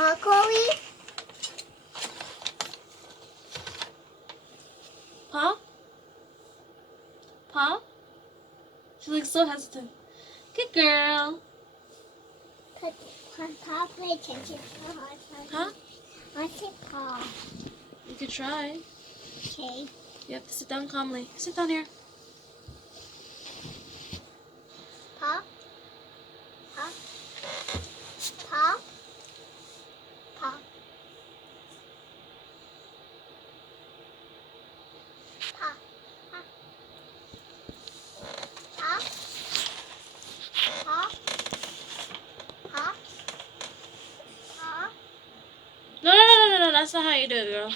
Paw, Chloe? Paw? Paw? She looks so hesitant. Good girl. Paw, pay attention. Huh? I say paw. You could try. Okay. You have to sit down calmly. Sit down here. Paw. Paw. Paw. Paw. Paw. Paw. Paw. Paw. Paw. No, no, no, no, no, no. That's not how you do it, girl.